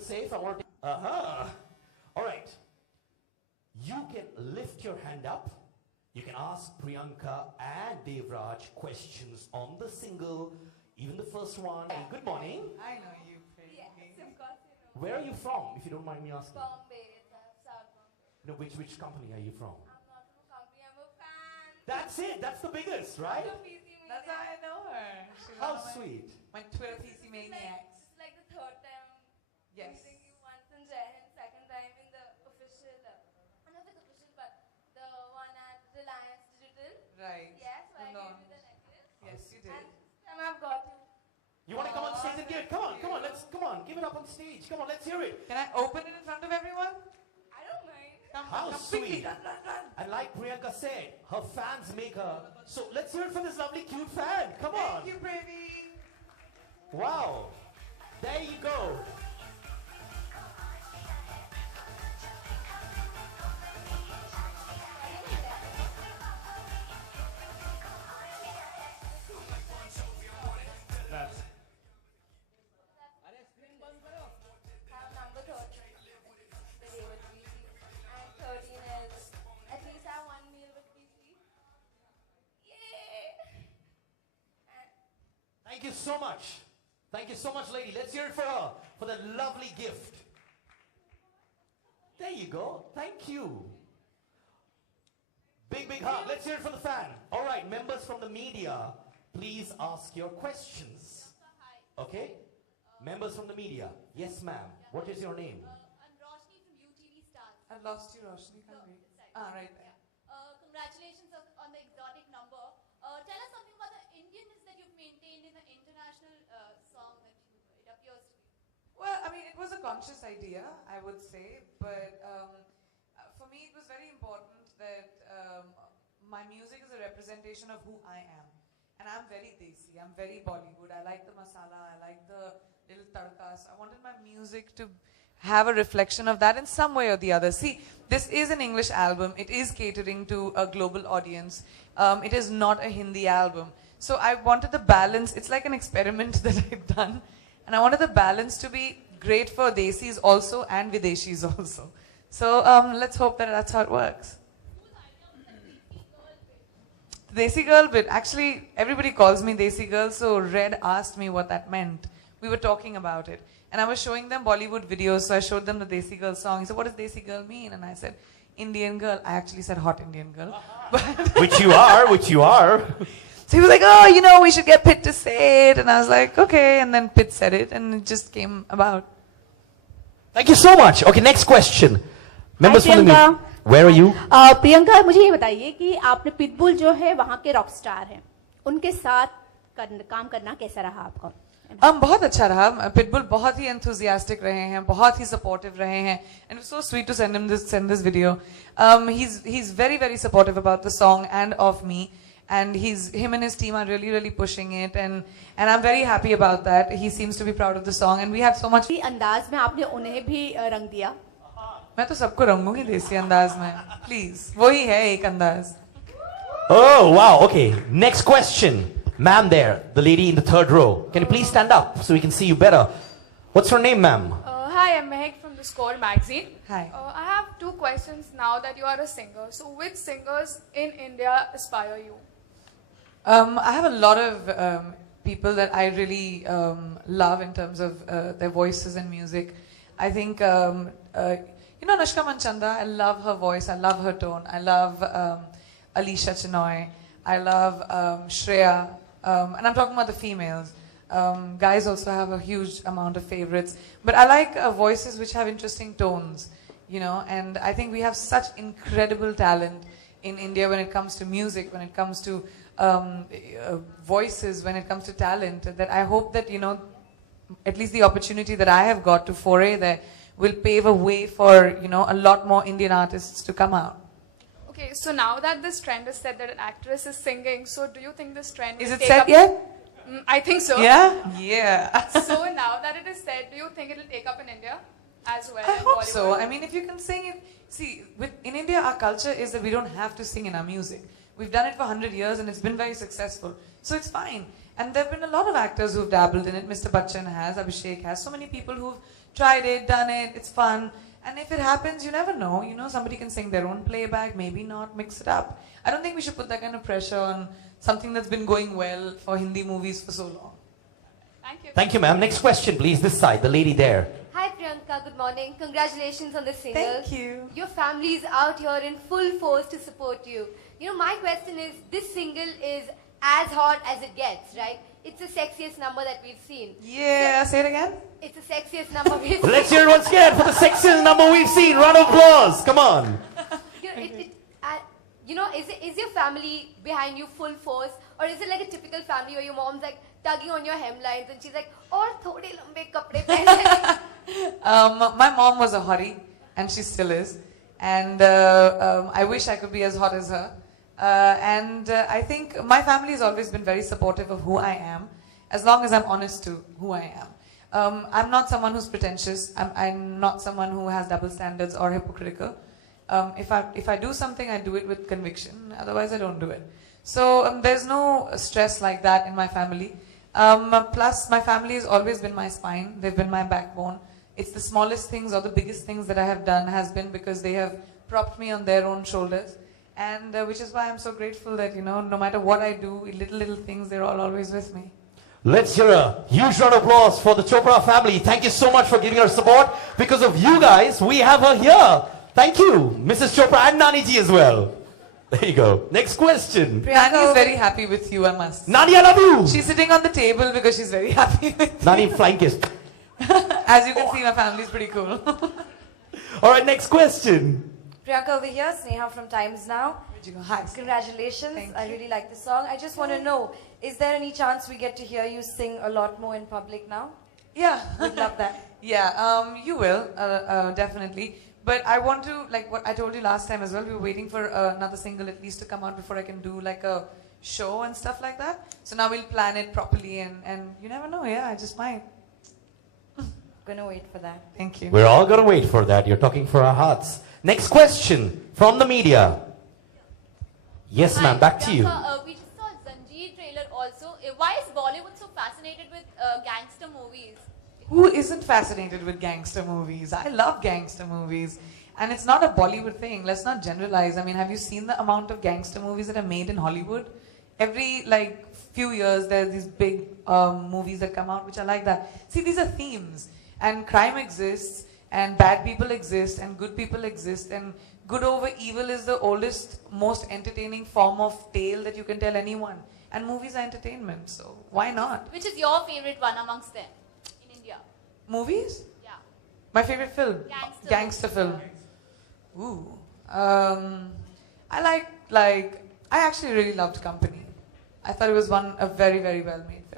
it safe. I want to. All right. You can lift your hand up. You can ask Priyanka and Devraj questions on the single, even the first one. Good morning. I know you, Priyanka. Yes, of course you know. Where are you from, if you don't mind me asking? Bombay, South Bombay. No, which company are you from? I'm not from a company, I'm a fan. That's it. That's the biggest, right? Of PC Media. That's how I know her. She's How one of sweet. My Twitter PC This maniacs. is like the third time Yes. meeting you. Once in Jaihind, second time in the official, not the official, but the one at Reliance Digital. Right. Yes, where I No. gave you the necklace. Yes, you did. And this time I've got you. You want to come on stage and give it? Come on, come on. Come on. Give it up on stage. Come on, let's hear it. Can I open it in front of everyone? I don't mind. Come, How come quickly. sweet. Run. And like Priyanka said, her fans make her. So let's hear it for this lovely, cute fan. Come on. Thank you, Bravi. Wow. There you go. That's Have number 13. The day with PC. And 13 is at least have one meal with PC. Yay! And Thank you so much. Thank you so much, lady. Let's hear it for her, for that lovely gift. There you go. Thank you. Big hug. Let's hear it for the fan. All right, members from the media, please ask your questions. Okay? Members from the media. Yes, ma'am. What is your name? I'm Roshni from UTV Stars. I've lost you, Roshni. Can't wait. This side. Right there. Congratulations on the exotic number. Tell us something about the Indianness that you've maintained in the international song that it appears to be. Well, I mean, it was a conscious idea, I would say, but for me it was very important that my music is a representation of who I am. And I'm very desi, I'm very Bollywood. I like the masala, I like the little tadkas. I wanted my music to have a reflection of that in some way or the other. See, this is an English album. It is catering to a global audience. It is not a Hindi album. So I wanted the balance. It's like an experiment that I've done. And I wanted the balance to be great for Desis also and Videshis also. So let's hope that that's how it works. Desi girl bit. Actually, everybody calls me Desi girl, so Red asked me what that meant. We were talking about it. And I was showing them Bollywood videos, so I showed them the Desi girl song. He said, what does Desi girl mean? And I said, Indian girl. I actually said hot Indian girl. Which you are. So he was like, oh, you know, we should get Pit to say it. And I was like, okay. And then Pit said it, and it just came about. Thank you so much. Okay, next question. Members from the media. Where are you? Priyanka, मुझे ये बताइए कि आपने pitbull जो है वहाँ के rock star हैं, उनके साथ काम करना कैसा रहा आपको? बहुत अच्छा रहा. पिटबुल बहुत ही enthusiastic रहे हैं, बहुत ही supportive रहे हैं, and it was so sweet to send this video. He's very supportive about the song and of me, and him and his team are really pushing it, and I'm very happy about that. He seems to be proud of the song, and we have so much. अंदाज में आपने उन्हें भी रंग दिया. मैं तो सबको रंगूंगी देसी अंदाज में. Please, वही है एक अंदाज. Oh, wow. Okay. Next question. Ma'am there, the lady in the third row. Can you please stand up so we can see you better? What's her name, ma'am? Hi, I'm Mehak from the Score magazine. Hi. I have two questions now that you are a singer. So which singers in India inspire you? I have a lot of people that I really love in terms of their voices and music. I think, you know, Anushka Manchanda, I love her voice, I love her tone. I love Alicia Chinoy, I love Shreya, and I'm talking about the females. Guys also have a huge amount of favorites. But I like voices which have interesting tones, you know, and I think we have such incredible talent in India when it comes to music, when it comes to voices, when it comes to talent, that I hope that, you know, at least the opportunity that I have got to foray there will pave a way for, you know, a lot more Indian artists to come out. Okay, so now that this trend is set that an actress is singing, so do you think this trend Is will it take set up? yet? I think so. Yeah? Yeah. So now that it is set, do you think it will take up in India as well? I in hope Bollywood? so. I mean, if you can sing it. See, in India, our culture is that we don't have to sing in our music. We've done it for 100 years and it's been very successful. So it's fine. And there have been a lot of actors who've dabbled in it. Mr. Bachchan has, Abhishek has, so many people who've tried it, done it, it's fun. And if it happens, you never know. You know, somebody can sing their own playback, maybe not, mix it up. I don't think we should put that kind of pressure on something that's been going well for Hindi movies for so long. Thank you. Thank you, ma'am. Next question, please. This side, the lady there. Hi Priyanka, good morning. Congratulations on the single. Thank you. Your family is out here in full force to support you. You know, my question is, this single is as hot as it gets, right? It's the sexiest number that we've seen. Yeah, say it again. It's the sexiest number we've seen. Let's hear it once again for the sexiest number we've seen. Round of applause. Come on. You know, is your family behind you full force, or is it like a typical family where your mom's like tugging on your hemlines and she's like, "Aur thode lambe kapde pehne." My mom was a hottie, and she still is. And I wish I could be as hot as her. I think my family has always been very supportive of who I am, as long as I'm honest to who I am. I'm not someone who's pretentious. I'm not someone who has double standards or hypocritical. If I do something, I do it with conviction. Otherwise, I don't do it. So there's no stress like that in my family. Plus, my family has always been my spine. They've been my backbone. It's the smallest things or the biggest things that I have done has been because they have propped me on their own shoulders. And which is why I'm so grateful that, you know, no matter what I do, little things, they're all always with me. Let's hear a huge round of applause for the Chopra family. Thank you so much for giving her support. Because of you guys, we have her here. Thank you, Mrs. Chopra and Nani ji as well. There you go. Next question. Nani is very happy with you, I must. Nani, I love you. She's sitting on the table because she's very happy with you. Nani, flying kiss. As you can see, my family is pretty cool. All right, next question. Priyanka over here, Sneha from Times Now. Hi. Congratulations. Thank I really like the song. I just want to know, is there any chance we get to hear you sing a lot more in public now? Yeah. We'd love that. Yeah, you will, definitely. But I want to, like what I told you last time as well, we were waiting for another single at least to come out before I can do like a show and stuff like that. So now we'll plan it properly and you never know, yeah, I just might. Gonna wait for that. Thank you. We're all going to wait for that. You're talking for our hearts. Next question from the media. Yes, Hi, ma'am, back to you. Priyanka, we just saw Zanjeer trailer also. Why is Bollywood so fascinated with gangster movies? Who isn't fascinated with gangster movies? I love gangster movies. And it's not a Bollywood thing. Let's not generalize. I mean, have you seen the amount of gangster movies that are made in Hollywood? Every few years, there's these big movies that come out which are like that. See, these are themes. And crime exists, and bad people exist, and good people exist, and good over evil is the oldest, most entertaining form of tale that you can tell anyone. And movies are entertainment, so why not? Which is your favorite one amongst them in India? Movies? Yeah. My favorite film? Gangster film. Ooh. I actually really loved Company. I thought it was a very, very well made